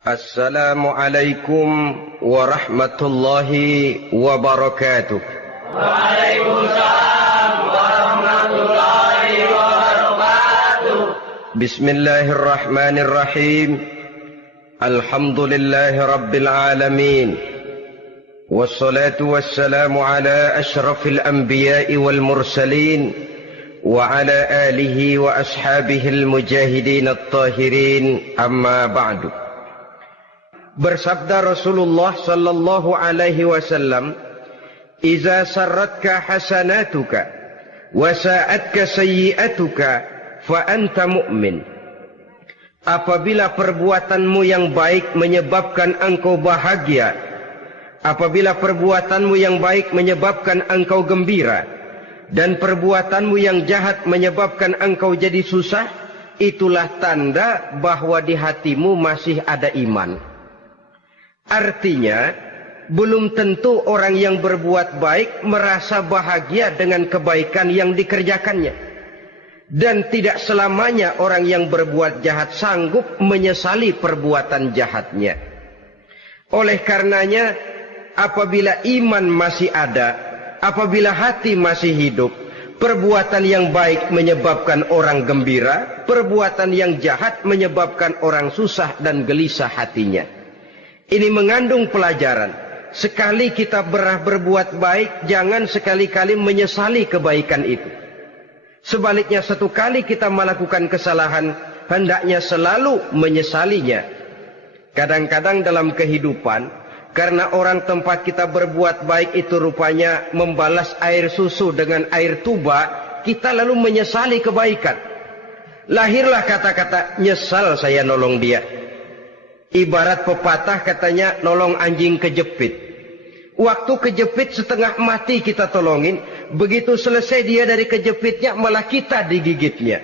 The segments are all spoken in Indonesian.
Assalamualaikum warahmatullahi wabarakatuh. Waalaikumsalam warahmatullahi wabarakatuh. Bismillahirrahmanirrahim. Alhamdulillahi rabbil alamin. Wassalatu wassalamu ala ashrafil anbiya'i wal mursalin wa ala alihi wa ashabihil mujahidin at-tahirin, amma ba'du. Bersabda Rasulullah sallallahu alaihi wasallam, "Iza sarratka hasanatuka wa sa'atka sayyi'atuka fa anta mu'min." Apabila perbuatanmu yang baik menyebabkan engkau bahagia, apabila perbuatanmu yang baik menyebabkan engkau gembira, dan perbuatanmu yang jahat menyebabkan engkau jadi susah, itulah tanda bahwa di hatimu masih ada iman. Artinya, belum tentu orang yang berbuat baik merasa bahagia dengan kebaikan yang dikerjakannya. Dan tidak selamanya orang yang berbuat jahat sanggup menyesali perbuatan jahatnya. Oleh karenanya, apabila iman masih ada, apabila hati masih hidup, perbuatan yang baik menyebabkan orang gembira, perbuatan yang jahat menyebabkan orang susah dan gelisah hatinya. Ini mengandung pelajaran. Sekali kita berbuat baik, jangan sekali-kali menyesali kebaikan itu. Sebaliknya, satu kali kita melakukan kesalahan, hendaknya selalu menyesalinya. Kadang-kadang dalam kehidupan, karena orang tempat kita berbuat baik itu rupanya membalas air susu dengan air tuba, kita lalu menyesali kebaikan. Lahirlah kata-kata, "Nyesal saya nolong dia." Ibarat pepatah katanya, nolong anjing kejepit. Waktu kejepit setengah mati kita tolongin, begitu selesai dia dari kejepitnya malah kita digigitnya.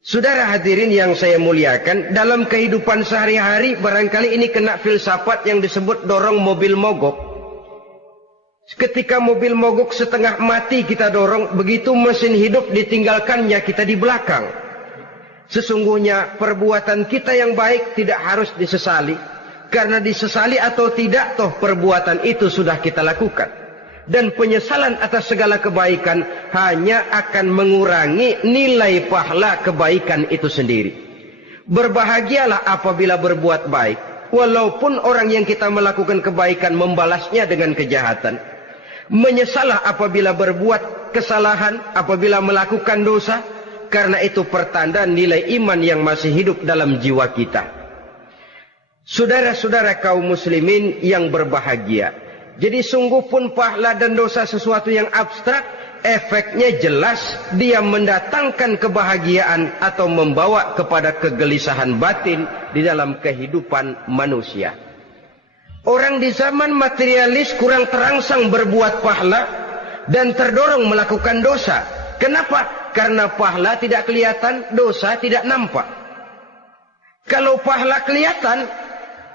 Saudara hadirin yang saya muliakan, dalam kehidupan sehari-hari barangkali ini kena filsafat yang disebut dorong mobil mogok. Ketika mobil mogok setengah mati kita dorong, begitu mesin hidup ditinggalkannya kita di belakang. Sesungguhnya perbuatan kita yang baik tidak harus disesali. Karena disesali atau tidak, toh perbuatan itu sudah kita lakukan. Dan penyesalan atas segala kebaikan hanya akan mengurangi nilai pahala kebaikan itu sendiri. Berbahagialah apabila berbuat baik, walaupun orang yang kita melakukan kebaikan membalasnya dengan kejahatan. Menyesalah apabila berbuat kesalahan, apabila melakukan dosa, karena itu pertanda nilai iman yang masih hidup dalam jiwa kita. Saudara-saudara kaum muslimin yang berbahagia, jadi sungguh pun pahala dan dosa sesuatu yang abstrak, efeknya jelas dia mendatangkan kebahagiaan atau membawa kepada kegelisahan batin di dalam kehidupan manusia. Orang di zaman materialis kurang terangsang berbuat pahala dan terdorong melakukan dosa. Kenapa? Karena pahala tidak kelihatan, dosa tidak nampak. Kalau pahala kelihatan,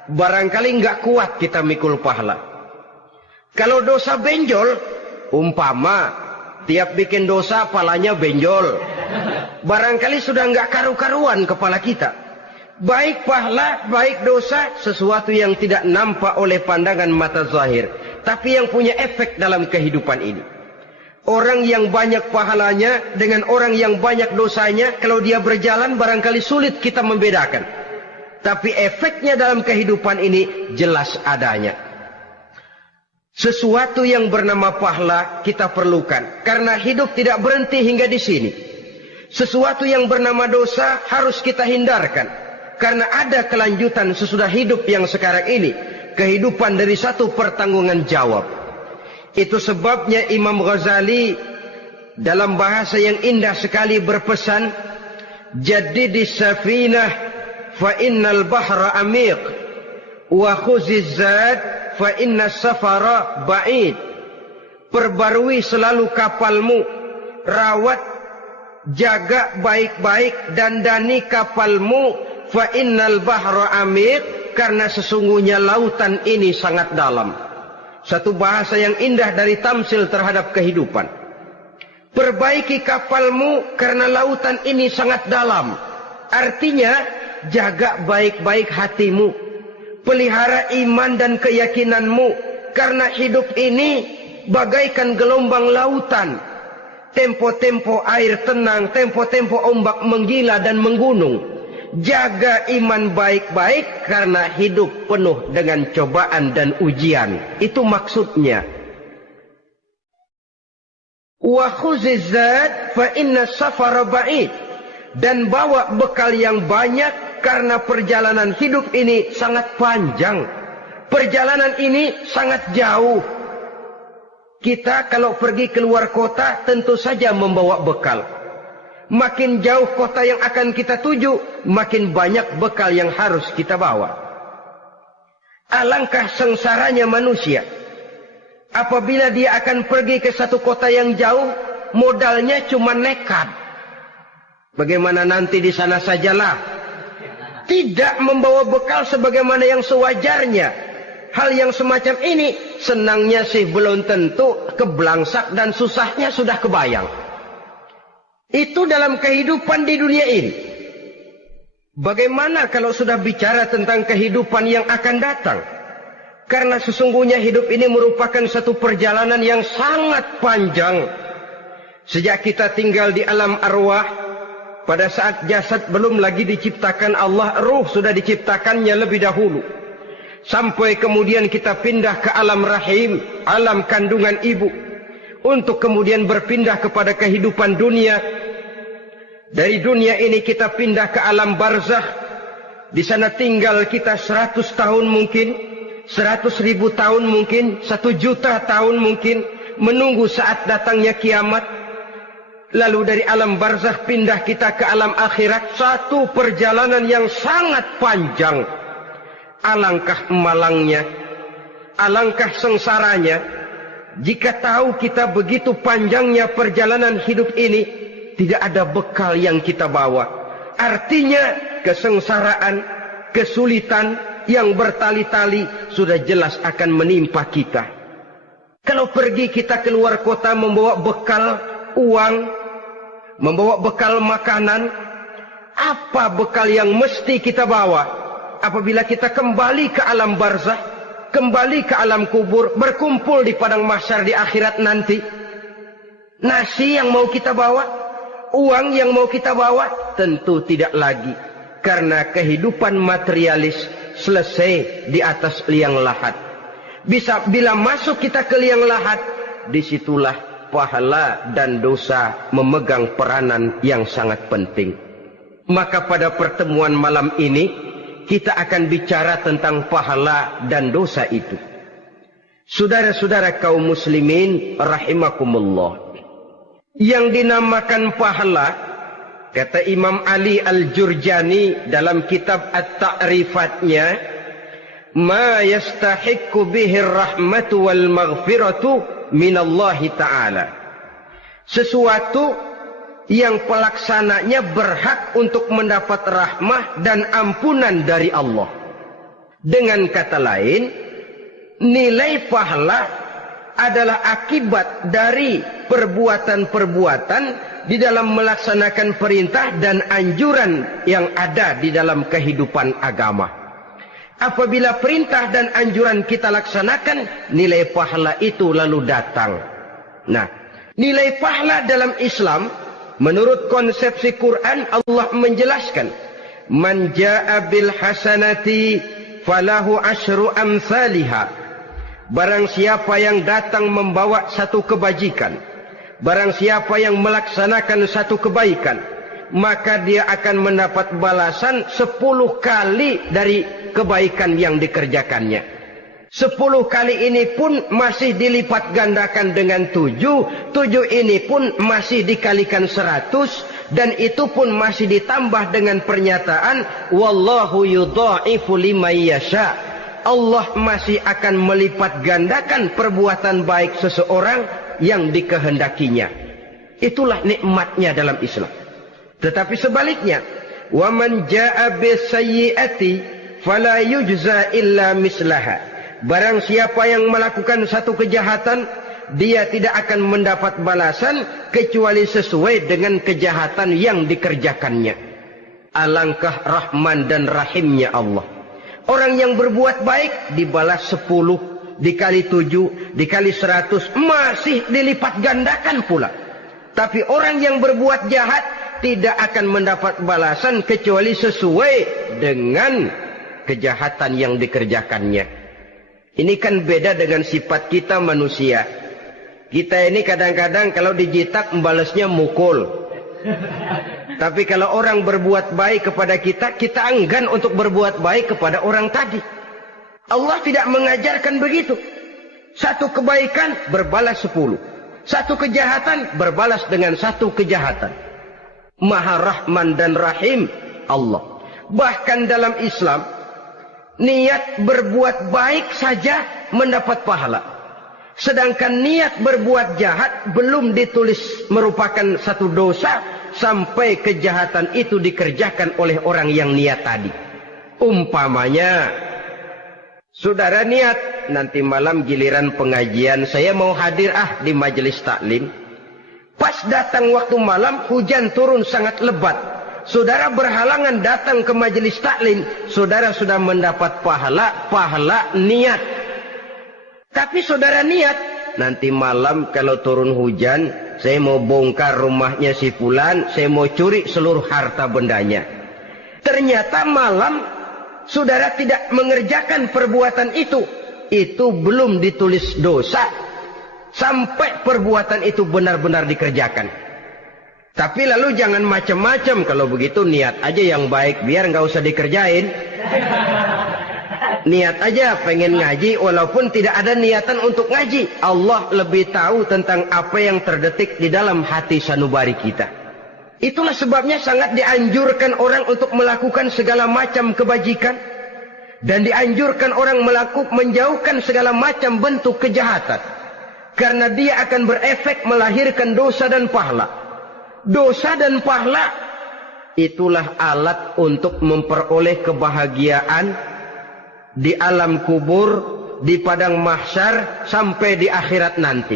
barangkali nggak kuat kita mikul pahala. Kalau dosa benjol, umpama tiap bikin dosa palanya benjol, barangkali sudah nggak karu-karuan kepala kita. Baik pahala, baik dosa, sesuatu yang tidak nampak oleh pandangan mata zahir, tapi yang punya efek dalam kehidupan ini. Orang yang banyak pahalanya dengan orang yang banyak dosanya, kalau dia berjalan barangkali sulit kita membedakan. Tapi efeknya dalam kehidupan ini jelas adanya. Sesuatu yang bernama pahala kita perlukan, karena hidup tidak berhenti hingga di sini. Sesuatu yang bernama dosa harus kita hindarkan, karena ada kelanjutan sesudah hidup yang sekarang ini. Kehidupan dari satu pertanggungan jawab. Itu sebabnya Imam Ghazali dalam bahasa yang indah sekali berpesan, "Jaddidis safinah fa innal bahra amiq wa khuziz zad fa innas safara ba'id." Perbarui selalu kapalmu, rawat, jaga baik-baik, dandani kapalmu, fa innal bahra amiq, karena sesungguhnya lautan ini sangat dalam. Satu bahasa yang indah dari tamsil terhadap kehidupan. Perbaiki kapalmu karena lautan ini sangat dalam. Artinya, jaga baik-baik hatimu. Pelihara iman dan keyakinanmu, karena hidup ini bagaikan gelombang lautan. Tempo-tempo air tenang, tempo-tempo ombak menggila dan menggunung. Jaga iman baik-baik karena hidup penuh dengan cobaan dan ujian. Itu maksudnya. Wa khuziz zad fa inna safara ba'id. Dan bawa bekal yang banyak karena perjalanan hidup ini sangat panjang. Perjalanan ini sangat jauh. Kita kalau pergi keluar kota tentu saja membawa bekal. Makin jauh kota yang akan kita tuju, makin banyak bekal yang harus kita bawa. Alangkah sengsaranya manusia apabila dia akan pergi ke satu kota yang jauh, modalnya cuma nekat. Bagaimana nanti di sana sajalah. Tidak membawa bekal sebagaimana yang sewajarnya. Hal yang semacam ini senangnya sih belum tentu, keblangsak dan susahnya sudah kebayang. Itu dalam kehidupan di dunia ini. Bagaimana kalau sudah bicara tentang kehidupan yang akan datang? Karena sesungguhnya hidup ini merupakan satu perjalanan yang sangat panjang. Sejak kita tinggal di alam arwah, pada saat jasad belum lagi diciptakan Allah, ruh sudah diciptakannya lebih dahulu. Sampai kemudian kita pindah ke alam rahim, alam kandungan ibu. Untuk kemudian berpindah kepada kehidupan dunia. Dari dunia ini kita pindah ke alam barzakh. Di sana tinggal kita 100 tahun mungkin, 100.000 tahun mungkin, 1 juta tahun mungkin, menunggu saat datangnya kiamat. Lalu dari alam barzakh pindah kita ke alam akhirat. Satu perjalanan yang sangat panjang. Alangkah malangnya, alangkah sengsaranya jika tahu kita begitu panjangnya perjalanan hidup ini, tidak ada bekal yang kita bawa. Artinya kesengsaraan, kesulitan yang bertali-tali sudah jelas akan menimpa kita. Kalau pergi kita keluar kota membawa bekal uang, membawa bekal makanan, apa bekal yang mesti kita bawa? Apabila kita kembali ke alam barzakh, kembali ke alam kubur, berkumpul di padang mahsyar di akhirat nanti, nasi yang mau kita bawa, uang yang mau kita bawa, tentu tidak lagi. Karena kehidupan materialis selesai di atas liang lahat. Bila masuk kita ke liang lahat, disitulah pahala dan dosa memegang peranan yang sangat penting. Maka pada pertemuan malam ini kita akan bicara tentang pahala dan dosa itu. Saudara-saudara kaum muslimin rahimakumullah, yang dinamakan pahala, kata Imam Ali Al-Jurjani dalam kitab At-Ta'rifatnya, ma yastahiqqu bihi ar-rahmatu wal maghfiratu minallahi ta'ala. Sesuatu yang pelaksananya berhak untuk mendapat rahmah dan ampunan dari Allah. Dengan kata lain, nilai pahala adalah akibat dari perbuatan-perbuatan di dalam melaksanakan perintah dan anjuran yang ada di dalam kehidupan agama. Apabila perintah dan anjuran kita laksanakan, nilai pahala itu lalu datang. Nah, nilai pahala dalam Islam, menurut konsepsi Quran, Allah menjelaskan, man jaa bil hasanati falahu asyru amsalihha. Barang siapa yang datang membawa satu kebajikan, barang siapa yang melaksanakan satu kebaikan, maka dia akan mendapat balasan 10 kali dari kebaikan yang dikerjakannya. 10 kali ini pun masih dilipat gandakan dengan 7. 7 ini pun masih dikalikan 100. Dan itu pun masih ditambah dengan pernyataan, wallahu yudha'ifu liman yasha. Allah masih akan melipat gandakan perbuatan baik seseorang yang dikehendakinya. Itulah nikmatnya dalam Islam. Tetapi sebaliknya, wa man jaa'a bisayyi'ati fala yujza illa mislaha. Barang siapa yang melakukan satu kejahatan, dia tidak akan mendapat balasan kecuali sesuai dengan kejahatan yang dikerjakannya. Alangkah rahman dan rahimnya Allah. Orang yang berbuat baik dibalas 10, dikali 7, dikali 100, masih dilipat gandakan pula. Tapi orang yang berbuat jahat tidak akan mendapat balasan kecuali sesuai dengan kejahatan yang dikerjakannya. Ini kan beda dengan sifat kita manusia. Kita ini kadang-kadang kalau dijitak membalasnya mukul. Tapi kalau orang berbuat baik kepada kita, kita enggan untuk berbuat baik kepada orang tadi. Allah tidak mengajarkan begitu. Satu kebaikan berbalas 10. Satu kejahatan berbalas dengan satu kejahatan. Maha Rahman dan Rahim Allah. Bahkan dalam Islam, niat berbuat baik saja mendapat pahala. Sedangkan niat berbuat jahat belum ditulis merupakan satu dosa sampai kejahatan itu dikerjakan oleh orang yang niat tadi. Umpamanya, saudara niat nanti malam giliran pengajian saya mau hadir di majelis taklim. Pas datang waktu malam hujan turun sangat lebat. Saudara berhalangan datang ke majelis taklim, saudara sudah mendapat pahala niat. Tapi saudara niat, nanti malam kalau turun hujan, saya mau bongkar rumahnya si fulan, saya mau curi seluruh harta bendanya. Ternyata malam saudara tidak mengerjakan perbuatan itu belum ditulis dosa sampai perbuatan itu benar-benar dikerjakan. Tapi lalu jangan macam-macam, kalau begitu niat aja yang baik biar nggak usah dikerjain. Niat aja pengen ngaji walaupun tidak ada niatan untuk ngaji. Allah lebih tahu tentang apa yang terdetik di dalam hati sanubari kita. Itulah sebabnya sangat dianjurkan orang untuk melakukan segala macam kebajikan. Dan dianjurkan orang menjauhkan segala macam bentuk kejahatan. Karena dia akan berefek melahirkan dosa dan pahala. Dosa dan pahala itulah alat untuk memperoleh kebahagiaan di alam kubur, di padang mahsyar, sampai di akhirat nanti.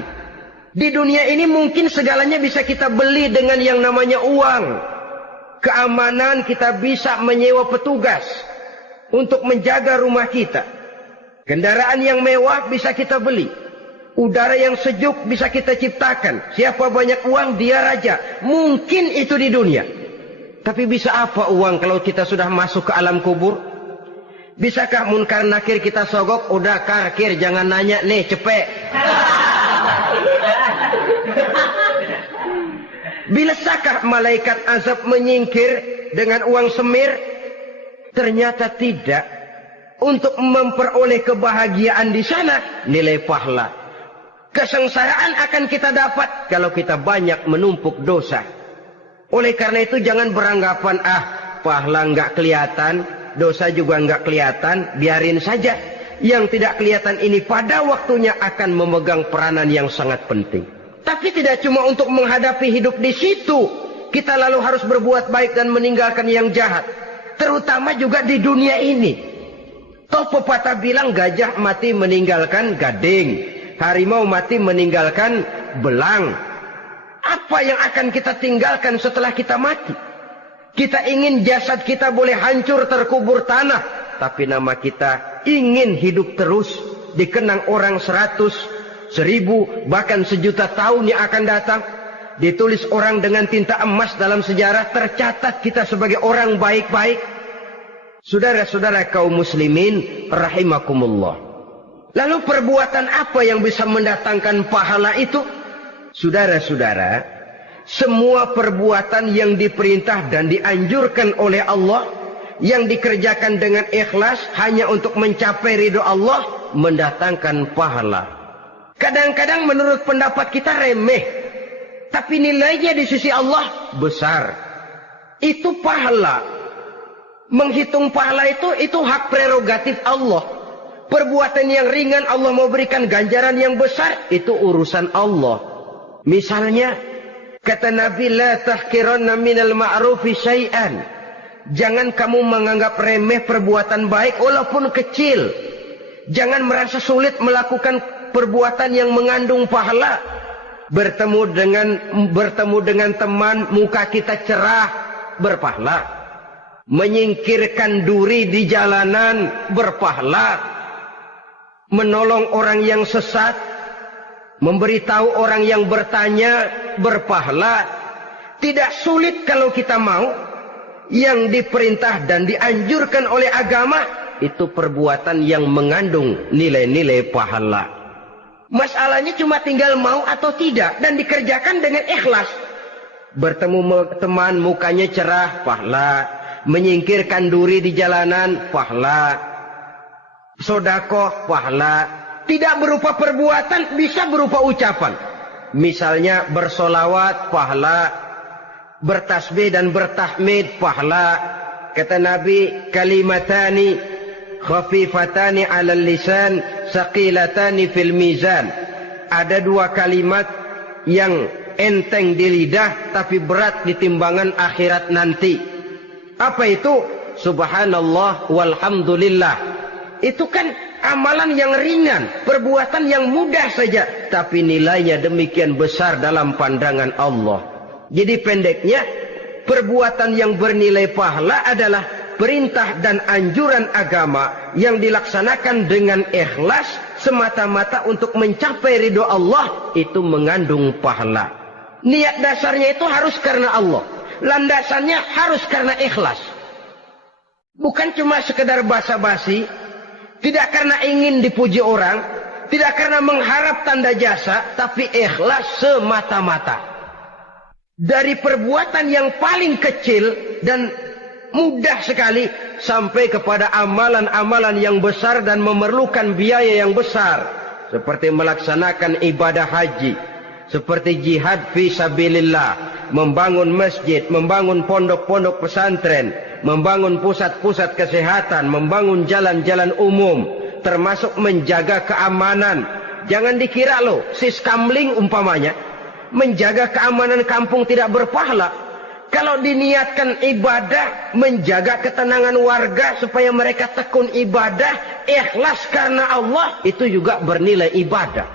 Di dunia ini mungkin segalanya bisa kita beli dengan yang namanya uang. Keamanan kita bisa menyewa petugas untuk menjaga rumah kita. Kendaraan yang mewah bisa kita beli. Udara yang sejuk bisa kita ciptakan. Siapa banyak uang dia raja. Mungkin itu di dunia. Tapi bisa apa uang kalau kita sudah masuk ke alam kubur? Bisakah munkar nakir kita sogok? Udah karkir, jangan nanya nih, cepet. Bisakah malaikat azab menyingkir dengan uang semir? Ternyata tidak. Untuk memperoleh kebahagiaan di sana, nilai pahala. Kesengsaraan akan kita dapat kalau kita banyak menumpuk dosa. Oleh karena itu jangan beranggapan, pahala nggak kelihatan, dosa juga nggak kelihatan, biarin saja. Yang tidak kelihatan ini pada waktunya akan memegang peranan yang sangat penting. Tapi tidak cuma untuk menghadapi hidup di situ, kita lalu harus berbuat baik dan meninggalkan yang jahat. Terutama juga di dunia ini. Toh pepatah bilang gajah mati meninggalkan gading, harimau mati meninggalkan belang. Apa yang akan kita tinggalkan setelah kita mati? Kita ingin jasad kita boleh hancur terkubur tanah, tapi nama kita ingin hidup terus, dikenang orang 100, 1000, bahkan 1.000.000 tahun yang akan datang. Ditulis orang dengan tinta emas dalam sejarah, tercatat kita sebagai orang baik-baik. Saudara-saudara kaum muslimin rahimakumullah. Lalu perbuatan apa yang bisa mendatangkan pahala itu? Saudara-saudara, semua perbuatan yang diperintah dan dianjurkan oleh Allah, yang dikerjakan dengan ikhlas hanya untuk mencapai ridho Allah, mendatangkan pahala. Kadang-kadang menurut pendapat kita remeh, tapi nilainya di sisi Allah besar. Itu pahala. Menghitung pahala itu hak prerogatif Allah. Perbuatan yang ringan Allah mau berikan ganjaran yang besar, itu urusan Allah. Misalnya, kata Nabi, la tahkiranna minal ma'rufi syai'an. Jangan kamu menganggap remeh perbuatan baik walaupun kecil. Jangan merasa sulit melakukan perbuatan yang mengandung pahala. Bertemu dengan teman, muka kita cerah, berpahala. menyingkirkan duri di jalanan berpahala, menolong orang yang sesat, memberitahu orang yang bertanya berpahala. Tidak sulit kalau kita mau. Yang diperintah dan dianjurkan oleh agama itu perbuatan yang mengandung nilai-nilai pahala. Masalahnya cuma tinggal mau atau tidak dan dikerjakan dengan ikhlas. Bertemu teman mukanya cerah, pahala. Menyingkirkan duri di jalanan, pahala. Sedekah, pahala. Tidak berupa perbuatan, bisa berupa ucapan. Misalnya bersolawat, pahala. Bertasbih dan bertahmid, pahala. Kata Nabi, kalimatani khafifatani 'alal lisan, saqilatani fil mizan. Ada dua kalimat yang enteng di lidah tapi berat di timbangan akhirat nanti. Apa itu? Subhanallah walhamdulillah. Itu kan amalan yang ringan, perbuatan yang mudah saja, tapi nilainya demikian besar dalam pandangan Allah. Jadi pendeknya, perbuatan yang bernilai pahala adalah perintah dan anjuran agama yang dilaksanakan dengan ikhlas semata-mata untuk mencapai ridho Allah, itu mengandung pahala. Niat dasarnya itu harus karena Allah. Landasannya harus karena ikhlas. Bukan cuma sekedar basa-basi, tidak karena ingin dipuji orang, tidak karena mengharap tanda jasa, tapi ikhlas semata-mata. Dari perbuatan yang paling kecil dan mudah sekali sampai kepada amalan-amalan yang besar dan memerlukan biaya yang besar, seperti melaksanakan ibadah haji, seperti jihad fi sabilillah, membangun masjid, membangun pondok-pondok pesantren, membangun pusat-pusat kesehatan, membangun jalan-jalan umum, termasuk menjaga keamanan. Jangan dikira loh, siskamling umpamanya, menjaga keamanan kampung tidak berpahala. Kalau diniatkan ibadah, menjaga ketenangan warga supaya mereka tekun ibadah, ikhlas karena Allah, itu juga bernilai ibadah.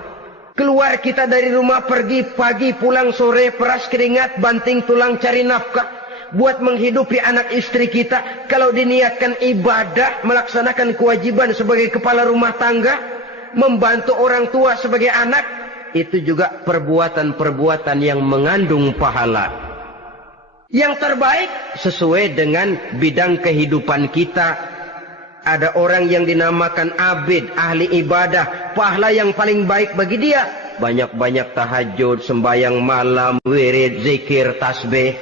Keluar kita dari rumah, pergi pagi, pulang sore, peras keringat, banting tulang cari nafkah, buat menghidupi anak istri kita. Kalau diniatkan ibadah, melaksanakan kewajiban sebagai kepala rumah tangga, membantu orang tua sebagai anak, itu juga perbuatan-perbuatan yang mengandung pahala. Yang terbaik sesuai dengan bidang kehidupan kita. Ada orang yang dinamakan abid, ahli ibadah, pahala yang paling baik bagi dia banyak-banyak tahajud, sembahyang malam, wirid, zikir, tasbih.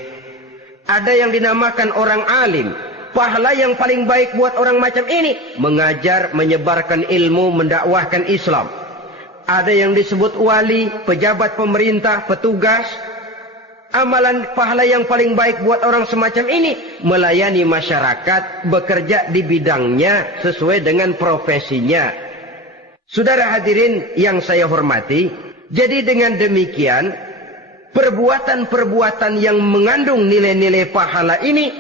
Ada yang dinamakan orang alim, pahala yang paling baik buat orang macam ini mengajar, menyebarkan ilmu, mendakwahkan Islam. Ada yang disebut wali, pejabat pemerintah, petugas. Amalan pahala yang paling baik buat orang semacam ini melayani masyarakat, bekerja di bidangnya sesuai dengan profesinya. Saudara hadirin yang saya hormati, jadi dengan demikian perbuatan-perbuatan yang mengandung nilai-nilai pahala ini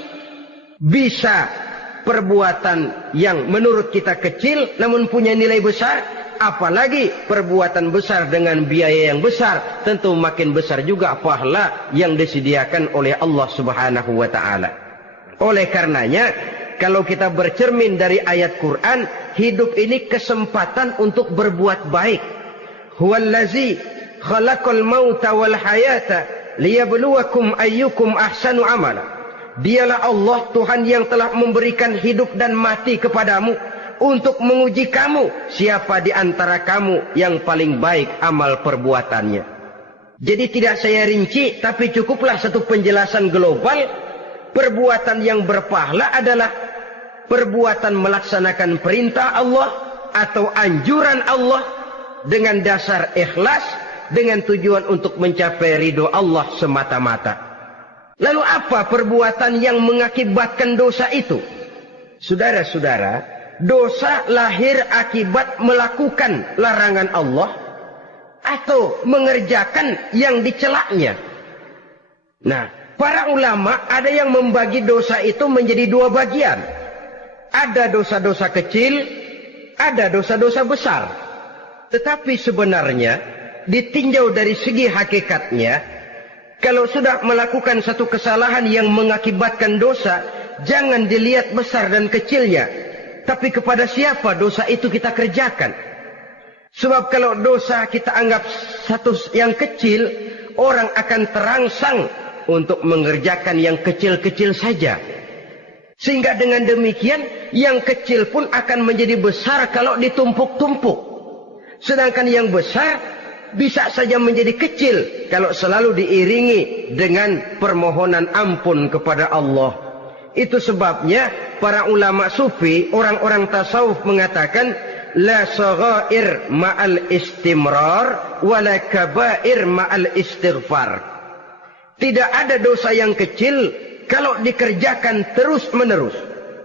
bisa perbuatan yang menurut kita kecil namun punya nilai besar. Apalagi perbuatan besar dengan biaya yang besar, tentu makin besar juga pahala yang disediakan oleh Allah Subhanahu wa taala. Oleh karenanya, kalau kita bercermin dari ayat Quran, hidup ini kesempatan untuk berbuat baik. Huwallazi khalaqal mauta wal hayata liyabluwakum ayyukum ahsanu amala. Dialah Allah, Tuhan yang telah memberikan hidup dan mati kepadamu untuk menguji kamu, siapa di antara kamu yang paling baik amal perbuatannya. Jadi tidak saya rinci, tapi cukuplah satu penjelasan global. Perbuatan yang berpahala adalah perbuatan melaksanakan perintah Allah atau anjuran Allah dengan dasar ikhlas, dengan tujuan untuk mencapai ridho Allah semata-mata. Lalu apa perbuatan yang mengakibatkan dosa itu? Saudara-saudara, dosa lahir akibat melakukan larangan Allah atau mengerjakan yang dicelaknya. Nah, para ulama ada yang membagi dosa itu menjadi dua bagian. Ada dosa-dosa kecil, ada dosa-dosa besar. Tetapi sebenarnya ditinjau dari segi hakikatnya, kalau sudah melakukan satu kesalahan yang mengakibatkan dosa, jangan dilihat besar dan kecilnya, tapi kepada siapa dosa itu kita kerjakan. Sebab kalau dosa kita anggap satu yang kecil, orang akan terangsang untuk mengerjakan yang kecil-kecil saja. Sehingga dengan demikian, yang kecil pun akan menjadi besar kalau ditumpuk-tumpuk. Sedangkan yang besar bisa saja menjadi kecil kalau selalu diiringi dengan permohonan ampun kepada Allah. Itu sebabnya para ulama sufi, orang-orang tasawuf mengatakan, la saghair ma'al istimrar wala kabair ma'al istighfar. Tidak ada dosa yang kecil kalau dikerjakan terus-menerus,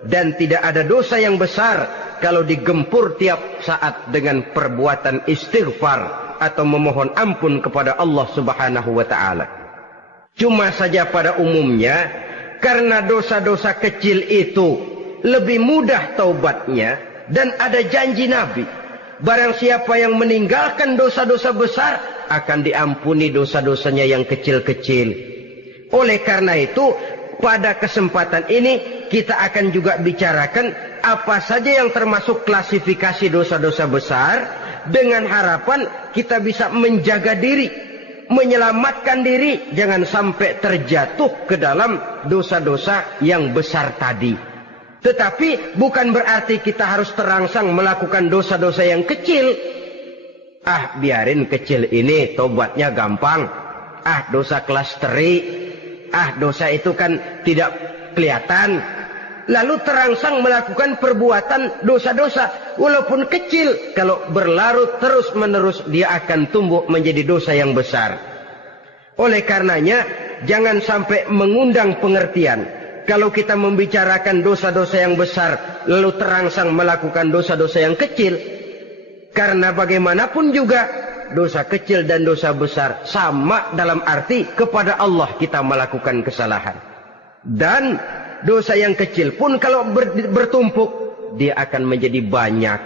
dan tidak ada dosa yang besar kalau digempur tiap saat dengan perbuatan istighfar atau memohon ampun kepada Allah Subhanahu wa taala. Cuma saja pada umumnya, karena dosa-dosa kecil itu lebih mudah taubatnya, dan ada janji Nabi, barang siapa yang meninggalkan dosa-dosa besar akan diampuni dosa-dosanya yang kecil-kecil. Oleh karena itu, pada kesempatan ini kita akan juga bicarakan apa saja yang termasuk klasifikasi dosa-dosa besar, dengan harapan kita bisa menjaga diri, menyelamatkan diri, jangan sampai terjatuh ke dalam dosa-dosa yang besar tadi. Tetapi bukan berarti kita harus terangsang melakukan dosa-dosa yang kecil. Biarin kecil ini, tobatnya gampang. Dosa kelas teri. Dosa itu kan tidak kelihatan. Lalu terangsang melakukan perbuatan dosa-dosa walaupun kecil. Kalau berlarut terus-menerus, dia akan tumbuh menjadi dosa yang besar. Oleh karenanya, jangan sampai mengundang pengertian kalau kita membicarakan dosa-dosa yang besar lalu terangsang melakukan dosa-dosa yang kecil. Karena bagaimanapun juga dosa kecil dan dosa besar sama dalam arti kepada Allah kita melakukan kesalahan. Dan dosa yang kecil pun kalau bertumpuk, dia akan menjadi banyak.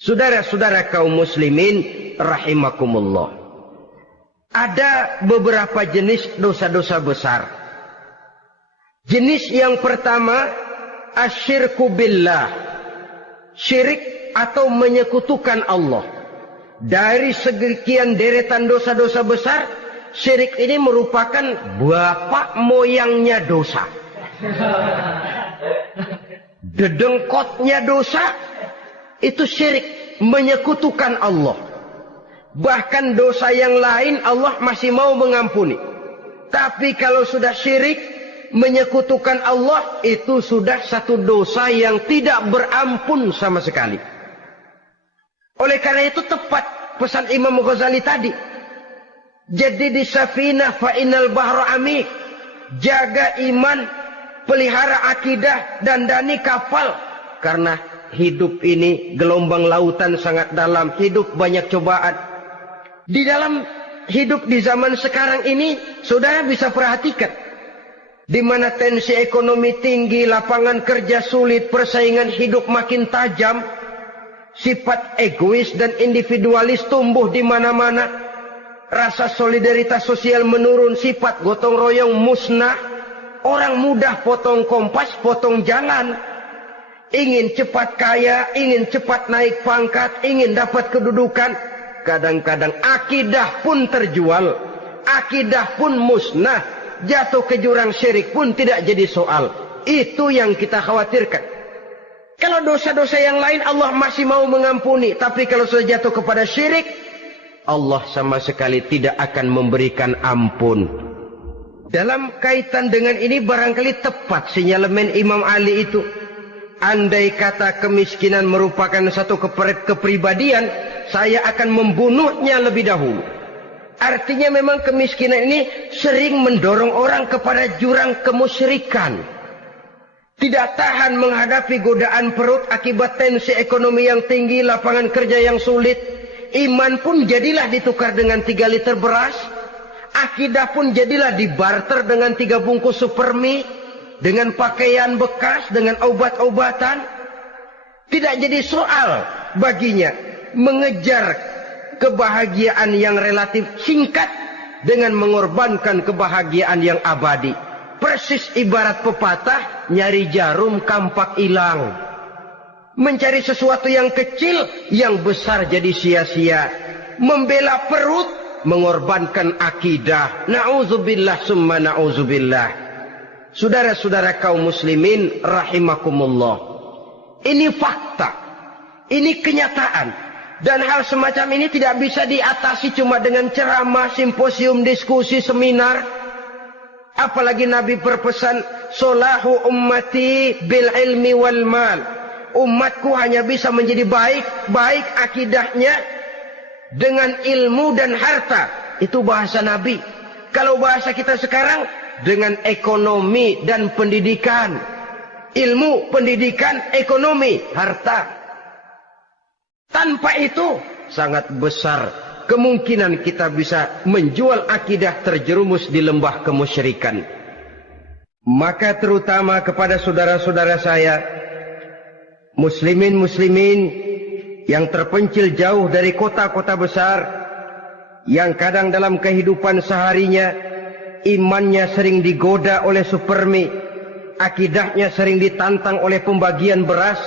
Saudara-saudara kaum muslimin rahimakumullah, ada beberapa jenis dosa-dosa besar. Jenis yang pertama, asyirku billah, syirik atau menyekutukan Allah. Dari sekian deretan dosa-dosa besar, syirik ini merupakan bapak moyangnya dosa. Dedengkotnya dosa, itu syirik, menyekutukan Allah. Bahkan dosa yang lain Allah masih mau mengampuni. Tapi kalau sudah syirik, menyekutukan Allah, itu sudah satu dosa yang tidak berampun sama sekali. Oleh karena itu tepat pesan Imam Ghazali tadi. Jadi di safinah fa innal bahra amik. Jaga iman, pelihara akidah, dandani kapal. Karena hidup ini gelombang lautan sangat dalam, hidup banyak cobaan. Di dalam hidup di zaman sekarang ini, saudara bisa perhatikan, di mana tensi ekonomi tinggi, lapangan kerja sulit, persaingan hidup makin tajam, sifat egois dan individualis tumbuh di mana-mana, rasa solidaritas sosial menurun, sifat gotong royong musnah, orang mudah potong kompas, potong jalan, ingin cepat kaya, ingin cepat naik pangkat, ingin dapat kedudukan. Kadang-kadang akidah pun terjual, akidah pun musnah. Jatuh ke jurang syirik pun tidak jadi soal. Itu yang kita khawatirkan. Kalau dosa-dosa yang lain Allah masih mau mengampuni, tapi kalau sudah jatuh kepada syirik, Allah sama sekali tidak akan memberikan ampun. Dalam kaitan dengan ini barangkali tepat sinyalemen Imam Ali itu. Andai kata kemiskinan merupakan satu kepribadian, saya akan membunuhnya lebih dahulu. Artinya memang kemiskinan ini sering mendorong orang kepada jurang kemusyrikan. Tidak tahan menghadapi godaan perut akibat tensi ekonomi yang tinggi, lapangan kerja yang sulit. Iman pun jadilah ditukar dengan 3 liter beras. Akidah pun jadilah dibarter dengan 3 bungkus supermi, dengan pakaian bekas, dengan obat-obatan. Tidak jadi soal baginya mengejar kebahagiaan yang relatif singkat dengan mengorbankan kebahagiaan yang abadi. Persis ibarat pepatah, nyari jarum kampak hilang. Mencari sesuatu yang kecil, yang besar jadi sia-sia. Membela perut, mengorbankan akidah. Na'udzubillah summa na'udzubillah. Saudara-saudara kaum muslimin rahimakumullah. Ini fakta. Ini kenyataan. Dan hal semacam ini tidak bisa diatasi cuma dengan ceramah, simposium, diskusi, seminar. Apalagi Nabi berpesan, solahu ummati bil ilmi wal mal. Umatku hanya bisa menjadi baik akidahnya dengan ilmu dan harta. Itu bahasa Nabi. Kalau bahasa kita sekarang, dengan ekonomi dan pendidikan. Ilmu, pendidikan, ekonomi, harta. Tanpa itu sangat besar kemungkinan kita bisa menjual akidah terjerumus di lembah kemusyrikan. Maka terutama kepada saudara-saudara saya, muslimin yang terpencil jauh dari kota-kota besar, yang kadang dalam kehidupan seharinya imannya sering digoda oleh supermi, akidahnya sering ditantang oleh pembagian beras,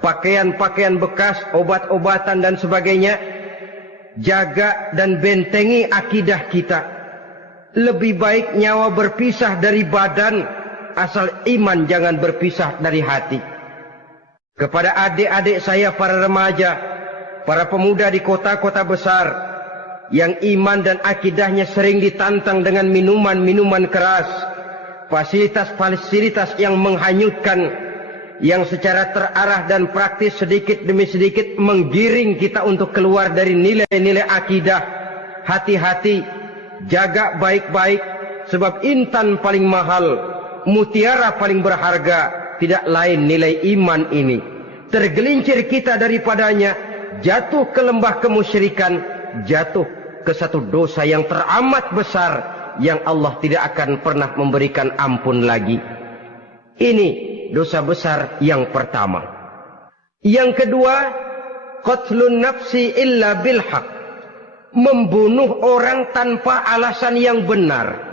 pakaian-pakaian bekas, obat-obatan dan sebagainya. Jaga dan bentengi akidah kita. Lebih baik nyawa berpisah dari badan, asal iman jangan berpisah dari hati. Kepada adik-adik saya para remaja, para pemuda di kota-kota besar, yang iman dan akidahnya sering ditantang dengan minuman-minuman keras, fasilitas-fasilitas yang menghanyutkan, yang secara terarah dan praktis sedikit demi sedikit menggiring kita untuk keluar dari nilai-nilai akidah. Hati-hati, jaga baik-baik, sebab intan paling mahal, mutiara paling berharga, tidak lain nilai iman ini. Tergelincir kita daripadanya, jatuh ke lembah kemusyrikan, jatuh ke satu dosa yang teramat besar, yang Allah tidak akan pernah memberikan ampun lagi. Ini dosa besar yang pertama. Yang kedua, qatlun nafsi illa bilhaq, membunuh orang tanpa alasan yang benar.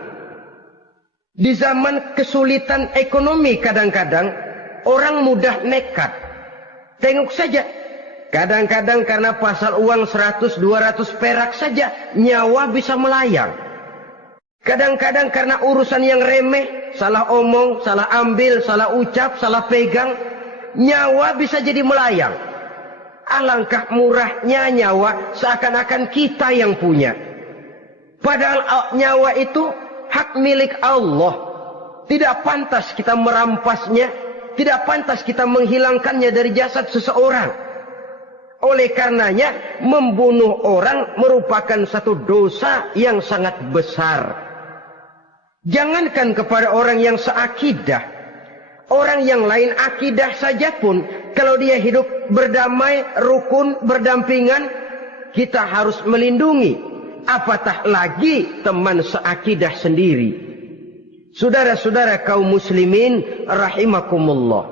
Di zaman kesulitan ekonomi kadang-kadang orang mudah nekat. Tengok saja, kadang-kadang karena pasal uang 100-200 perak saja nyawa bisa melayang. Kadang-kadang karena urusan yang remeh, salah omong, salah ambil, salah ucap, salah pegang, nyawa bisa jadi melayang. Alangkah murahnya nyawa, seakan-akan kita yang punya. Padahal nyawa itu hak milik Allah. Tidak pantas kita merampasnya, tidak pantas kita menghilangkannya dari jasad seseorang. Oleh karenanya, membunuh orang merupakan satu dosa yang sangat besar. Jangankan kepada orang yang seakidah, orang yang lain akidah saja pun, kalau dia hidup berdamai, rukun, berdampingan, kita harus melindungi. Apatah lagi teman seakidah sendiri. Saudara-saudara kaum muslimin rahimakumullah.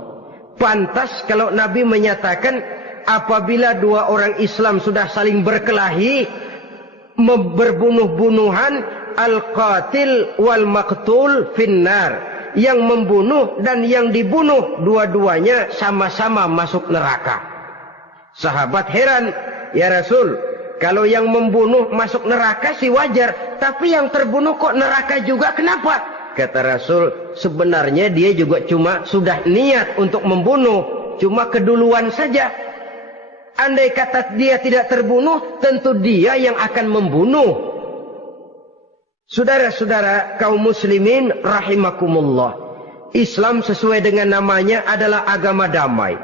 Pantas kalau Nabi menyatakan, apabila dua orang Islam sudah saling berkelahi, berbunuh-bunuhan, al-qatil wal maqtul finnar, yang membunuh dan yang dibunuh dua-duanya sama-sama masuk neraka. Sahabat heran, ya Rasul, kalau yang membunuh masuk neraka sih wajar, tapi yang terbunuh kok neraka juga, kenapa? Kata Rasul, sebenarnya dia juga cuma sudah niat untuk membunuh, cuma keduluan saja. Andai kata dia tidak terbunuh, tentu dia yang akan membunuh. Saudara-saudara kaum muslimin rahimakumullah, Islam sesuai dengan namanya adalah agama damai.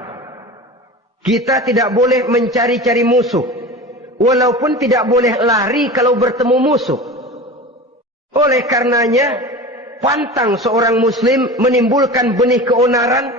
Kita tidak boleh mencari-cari musuh, walaupun tidak boleh lari kalau bertemu musuh. Oleh karenanya, pantang seorang muslim menimbulkan benih keonaran,